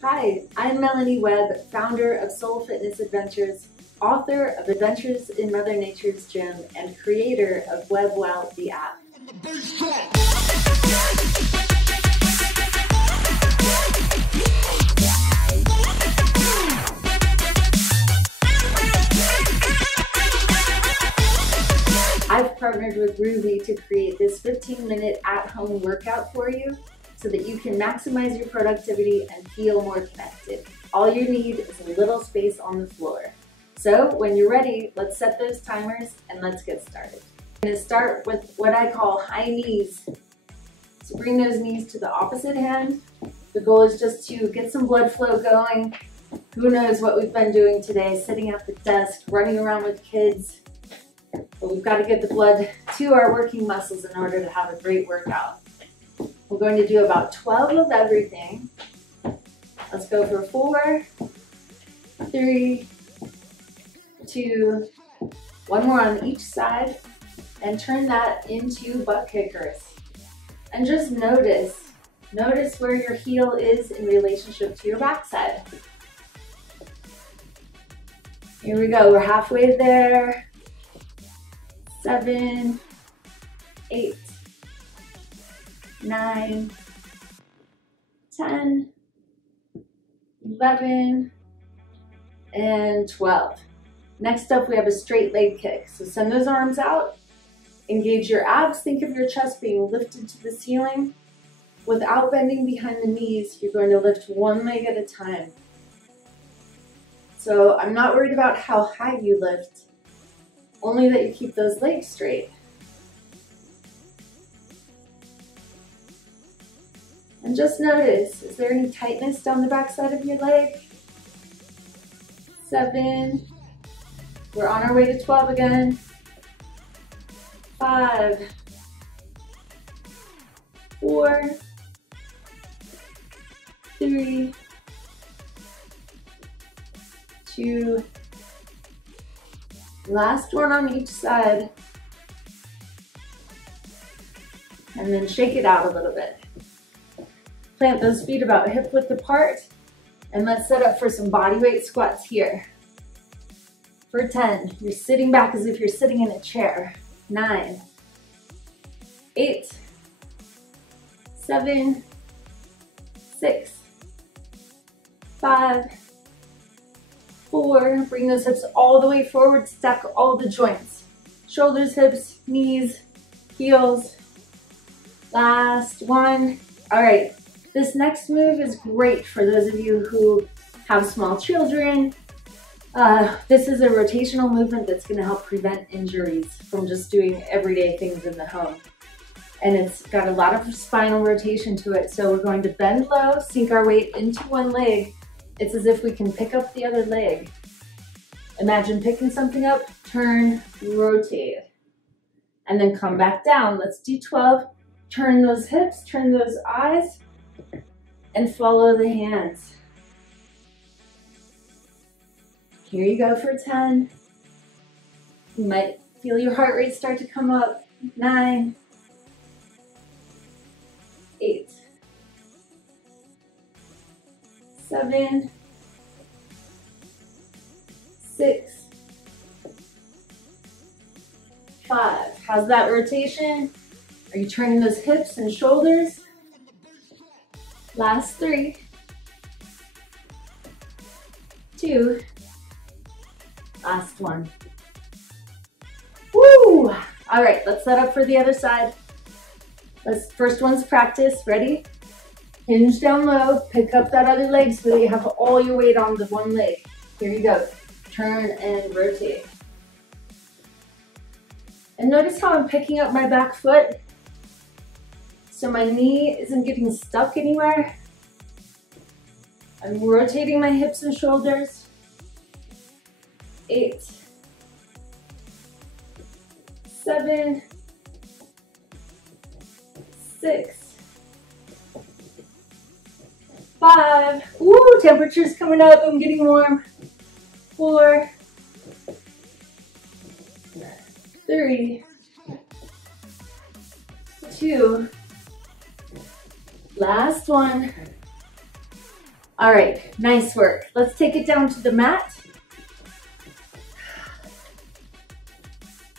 Hi, I'm Melanie Webb, founder of Soul Fitness Adventures, author of Adventures in Mother Nature's Gym, and creator of WebbWell The App. I've partnered with Ruvi to create this 15-minute at-home workout for you so that you can maximize your productivity and feel more connected. All you need is a little space on the floor. So when you're ready, let's set those timers and let's get started. I'm going to start with what I call high knees. So bring those knees to the opposite hand. The goal is just to get some blood flow going. Who knows what we've been doing today, sitting at the desk, running around with kids. But we've got to get the blood to our working muscles in order to have a great workout. We're going to do about 12 of everything. Let's go for 4, 3, 2, one more on each side, and turn that into butt kickers. And just notice where your heel is in relationship to your backside. Here we go, we're halfway there. 7, 8, 9, 10, 11, and 12. Next up, we have a straight leg kick. So send those arms out, engage your abs, think of your chest being lifted to the ceiling. Without bending behind the knees, you're going to lift one leg at a time. So I'm not worried about how high you lift, only that you keep those legs straight. And just notice, is there any tightness down the back side of your leg? 7, we're on our way to 12 again. 5, 4, 3, 2, last one on each side. And then shake it out a little bit. Plant those feet about hip width apart, and let's set up for some body weight squats here. For 10, you're sitting back as if you're sitting in a chair. 9, 8, 7, 6, 5, 4, bring those hips all the way forward, stack all the joints. Shoulders, hips, knees, heels. Last one. All right. This next move is great for those of you who have small children. This is a rotational movement that's going to help prevent injuries from just doing everyday things in the home. And it's got a lot of spinal rotation to it. So we're going to bend low, sink our weight into one leg. It's as if we can pick up the other leg. Imagine picking something up, turn, rotate, and then come back down. Let's do 12. Turn those hips, turn those eyes, and follow the hands. Here you go for 10. You might feel your heart rate start to come up. 9, 8, 7, 6, 5. How's that rotation? Are you turning those hips and shoulders? Last 3, 2, last 1. Woo! All right, let's set up for the other side. First one's practice. Ready? Hinge down low, pick up that other leg so that you have all your weight on the one leg. Here you go. Turn and rotate. And notice how I'm picking up my back foot so my knee isn't getting stuck anywhere. I'm rotating my hips and shoulders. 8, 7, 6, 5. Ooh, temperature's coming up. I'm getting warm. 4, 3, 2, last one. All right, nice work. Let's take it down to the mat.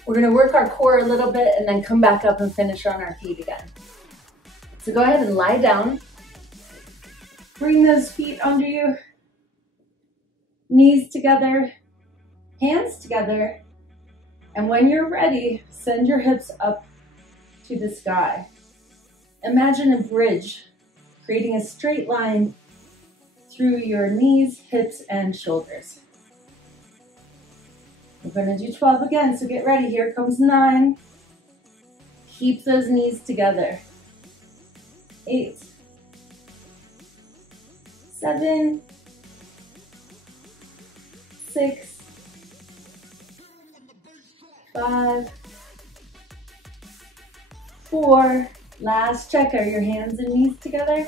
We're gonna work our core a little bit and then come back up and finish on our feet again. So go ahead and lie down. Bring those feet under you. Knees together, hands together. And when you're ready, send your hips up to the sky. Imagine a bridge, creating a straight line through your knees, hips, and shoulders. We're gonna do 12 again, so get ready. Here comes 9. Keep those knees together. 8, 7, 6, 5, 4. Last check. Are your hands and knees together?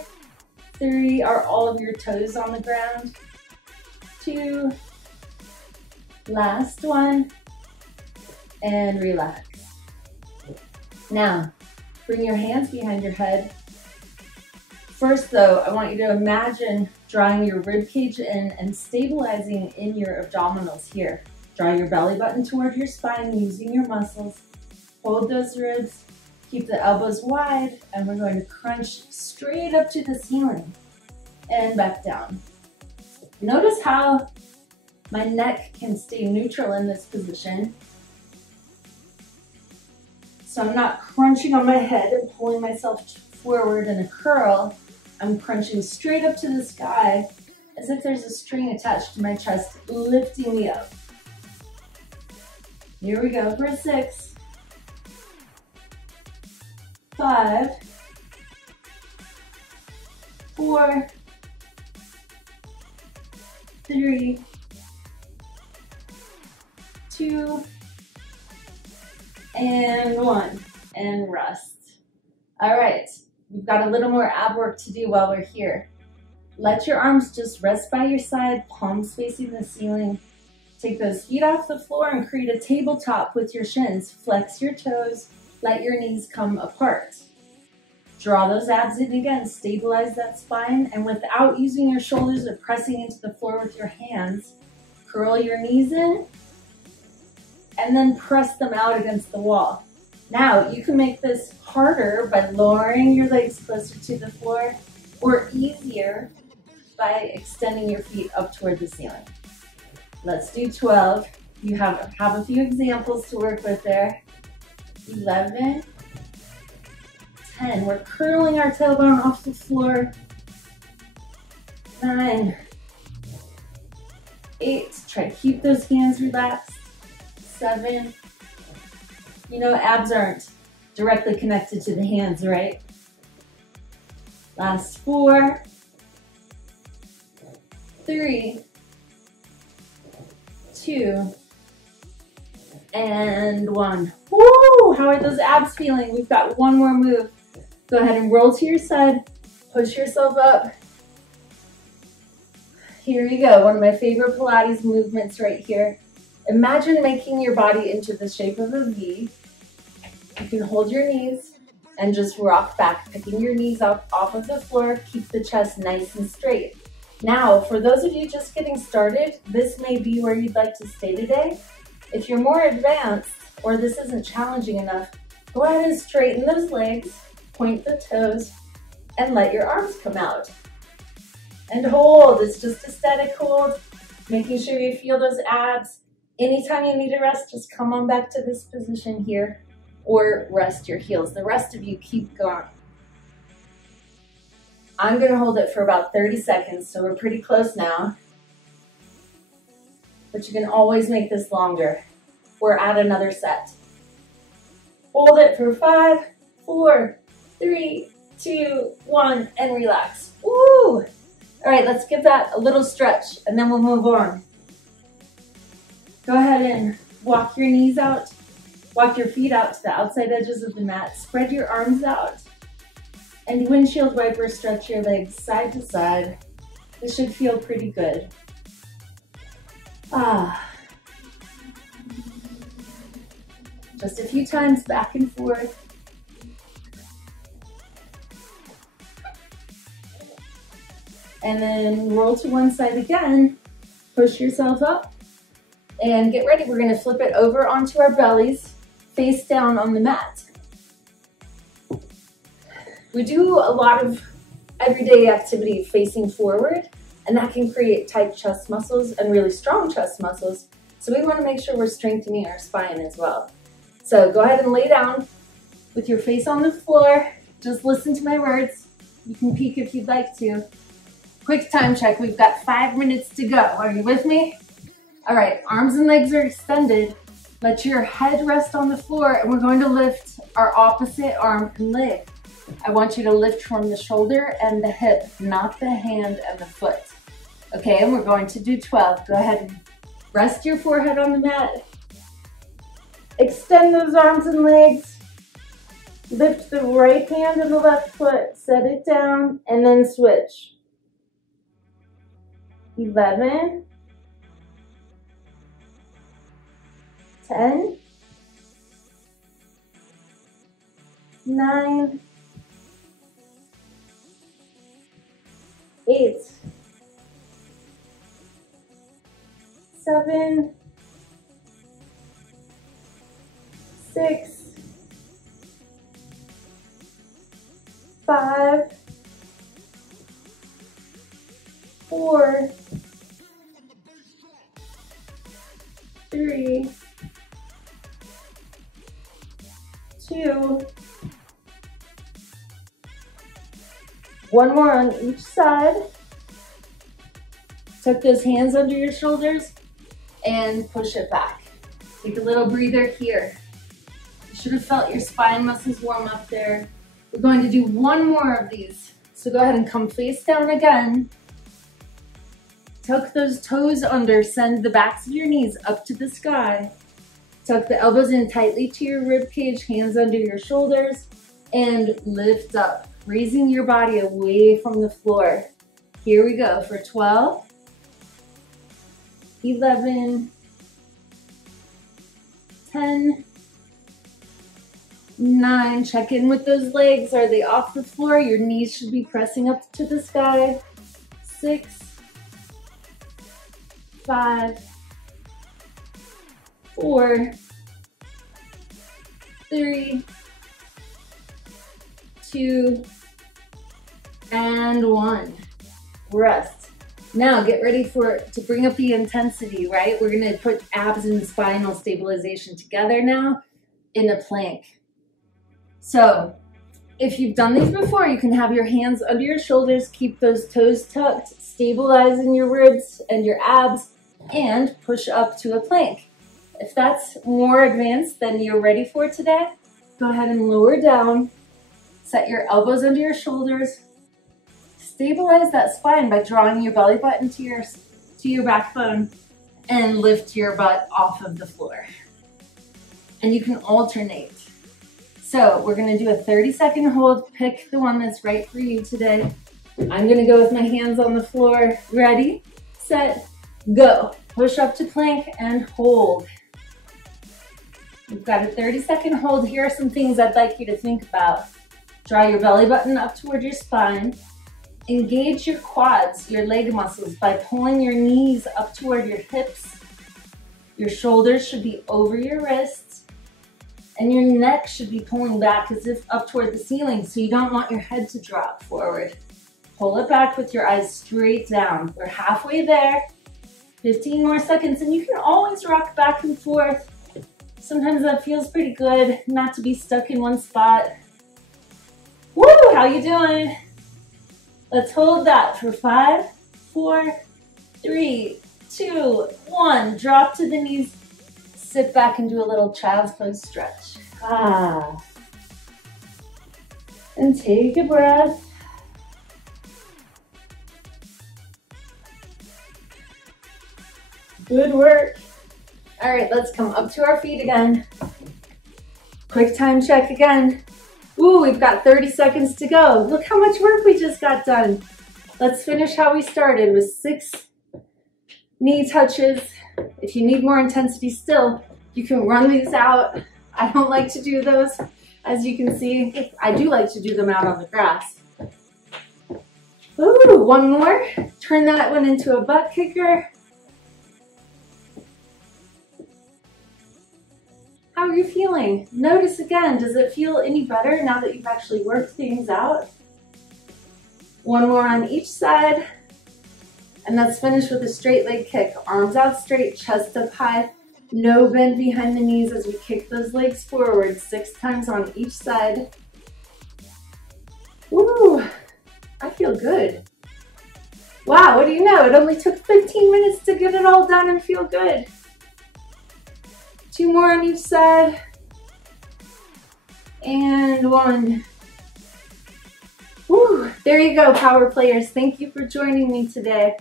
3. Are all of your toes on the ground? 2. Last one, and relax. Now, bring your hands behind your head. First though, I want you to imagine drawing your rib cage in and stabilizing in your abdominals here. Draw your belly button toward your spine using your muscles. Hold those ribs, keep the elbows wide, and we're going to crunch straight up to the ceiling and back down. Notice how my neck can stay neutral in this position. So I'm not crunching on my head and pulling myself forward in a curl. I'm crunching straight up to the sky as if there's a string attached to my chest, lifting me up. Here we go for 6, 5, 4, 3, 2, and 1, and rest. All right, we've got a little more ab work to do while we're here. Let your arms just rest by your side, palms facing the ceiling. Take those feet off the floor and create a tabletop with your shins. Flex your toes, let your knees come apart. Draw those abs in again, stabilize that spine, and without using your shoulders or pressing into the floor with your hands, curl your knees in, and then press them out against the wall. Now, you can make this harder by lowering your legs closer to the floor, or easier by extending your feet up toward the ceiling. Let's do 12. You have a few examples to work with there. 11, 10. We're curling our tailbone off the floor. 9, 8. Try to keep those hands relaxed. 7. You know, abs aren't directly connected to the hands, right? Last 4, 3, 2, and 1. Woo! How are those abs feeling? We've got one more move. Go ahead and roll to your side. Push yourself up. Here you go. One of my favorite Pilates movements right here. Imagine making your body into the shape of a V. You can hold your knees and just rock back, picking your knees up off of the floor. Keep the chest nice and straight. Now, for those of you just getting started, this may be where you'd like to stay today. If you're more advanced or this isn't challenging enough, go ahead and straighten those legs, point the toes, and let your arms come out. And hold. It's just a static hold, making sure you feel those abs. Anytime you need a rest, just come on back to this position here or rest your heels. The rest of you keep going. I'm going to hold it for about 30 seconds, so we're pretty close now. But you can always make this longer. We're at another set. Hold it for 5, 4, 3, 2, 1, and relax. Woo! All right, let's give that a little stretch, and then we'll move on. Go ahead and walk your knees out. Walk your feet out to the outside edges of the mat. Spread your arms out. And windshield wiper, stretch your legs side to side. This should feel pretty good. Just a few times back and forth. and then roll to one side again. Push yourself up and get ready. We're gonna flip it over onto our bellies, face down on the mat. We do a lot of everyday activity facing forward, and that can create tight chest muscles and really strong chest muscles. So we wanna make sure we're strengthening our spine as well. So go ahead and lay down with your face on the floor. Just listen to my words. You can peek if you'd like to. Quick time check. We've got 5 minutes to go. Are you with me? All right, arms and legs are extended. Let your head rest on the floor, and we're going to lift our opposite arm and leg. I want you to lift from the shoulder and the hip, not the hand and the foot. Okay, and we're going to do 12. Go ahead and rest your forehead on the mat. Extend those arms and legs. Lift the right hand and the left foot, set it down, and then switch. 11, 10, 9, 8, 7, 6, 5, 4, 3, 2, one more on each side. Tuck those hands under your shoulders and push it back. Take a little breather here. You should have felt your spine muscles warm up there. We're going to do one more of these. So go ahead and come face down again. Tuck those toes under, send the backs of your knees up to the sky. Tuck the elbows in tightly to your rib cage, hands under your shoulders, and lift up, raising your body away from the floor. Here we go for 12, 11, 10, 9, check in with those legs. Are they off the floor? Your knees should be pressing up to the sky. 6, 5, 4, 3, 2, and 1. Rest. Now get ready to bring up the intensity, right? We're gonna put abs and spinal stabilization together now in a plank. So if you've done these before, you can have your hands under your shoulders, keep those toes tucked, stabilizing your ribs and your abs, and push up to a plank. If that's more advanced than you're ready for today, go ahead and lower down, set your elbows under your shoulders, stabilize that spine by drawing your belly button to your backbone, and lift your butt off of the floor. And you can alternate. So we're gonna do a 30-second hold. Pick the one that's right for you today. I'm gonna go with my hands on the floor. Ready, set, go. Push up to plank and hold. We've got a 30-second hold. Here are some things I'd like you to think about. Draw your belly button up toward your spine. Engage your quads, your leg muscles, by pulling your knees up toward your hips. Your shoulders should be over your wrists, and your neck should be pulling back as if up toward the ceiling, so you don't want your head to drop forward. Pull it back with your eyes straight down. We're halfway there. 15 more seconds, and you can always rock back and forth. Sometimes that feels pretty good, not to be stuck in one spot. Woo, how you doing? Let's hold that for 5, 4, 3, 2, 1. Drop to the knees. Sit back and do a little child's pose stretch. And take a breath. Good work. All right, let's come up to our feet again. Quick time check again. Ooh, we've got 30 seconds to go. Look how much work we just got done. Let's finish how we started with 6 knee touches. If you need more intensity still, you can run these out. I don't like to do those, as you can see. I do like to do them out on the grass. Ooh, one more. Turn that one into a butt kicker. How are you feeling? Notice again, does it feel any better now that you've actually worked things out? One more on each side. And let's finish with a straight leg kick. Arms out straight, chest up high. No bend behind the knees as we kick those legs forward 6 times on each side. Ooh, I feel good. Wow, what do you know? It only took 15 minutes to get it all done and feel good. 2 more on each side. And 1. Woo, there you go, power players. Thank you for joining me today.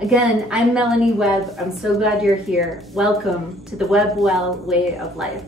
Again, I'm Melanie Webb. I'm so glad you're here. Welcome to the WebbWell way of life.